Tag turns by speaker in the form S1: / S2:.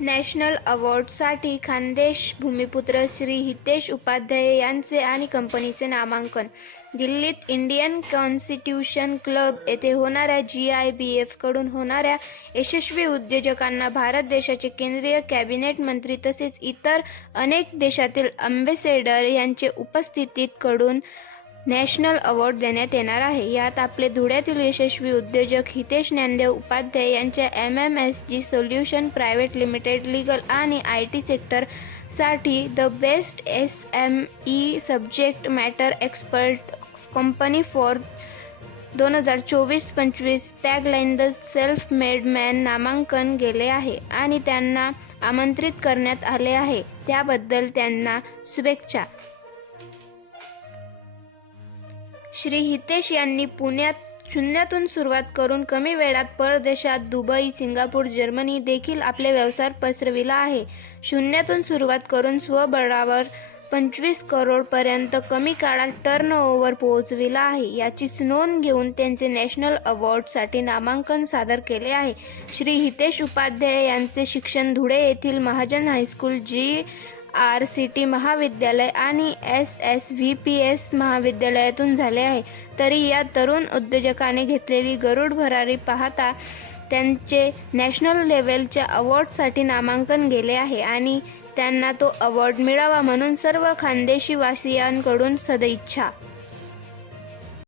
S1: National अवॉर्डसाठी खानदेश भूमिपुत्र श्री हितेश उपाध्याय यांचे आणि कंपनीचे नामांकन. दिल्लीत इंडियन कॉन्स्टिट्यूशन क्लब येथे होणाऱ्या जी आय बी एफकडून होणाऱ्या यशस्वी उद्योजकांना भारत देशाचे केंद्रीय कॅबिनेट मंत्री तसेच इतर अनेक देशातील अम्बेसेडर यांचे उपस्थितीत कडून नॅशनल अवॉर्ड देण्यात येणार आहे. यात आपले धुळ्यातील यशस्वी उद्योजक हितेश ज्ञानदेव उपाध्याय यांच्या M M S G solution private limited legal आणि I T सेक्टरसाठी the best S M E subject matter expert company for दोन हजार चोवीस पंचवीस tagline the self made man नामांकन गेले आहे आणि त्यांना आमंत्रित करण्यात आले आहे. त्याबद्दल त्यांना शुभेच्छा. श्री हितेश यांनी पुण्यात शून्यातून सुरुवात करून कमी वेळात परदेशात दुबई सिंगापूर जर्मनी देखील आपले व्यवसाय पसरविला आहे. शून्यातून सुरुवात करून स्वबळावर पंचवीस करोडपर्यंत कमी काळात टर्न ओव्हर पोहोचविला आहे. याचीच नोंद घेऊन त्यांचे नॅशनल अवॉर्डसाठी नामांकन सादर केले आहे. श्री हितेश उपाध्याय यांचे शिक्षण धुळे येथील Mahajan high school G R C T महाविद्यालय आणि S S V P S महाविद्यालयातून झाले आहे. तरी या तरुण उद्योजकाने घेतलेली गरुड भरारी पाहता त्यांचे नॅशनल लेवलच्या अवॉर्डसाठी नामांकन गेले आहे आणि त्यांना तो अवॉर्ड मिळावा म्हणून सर्व खानदेशी वासियांकडून सदैच्छा.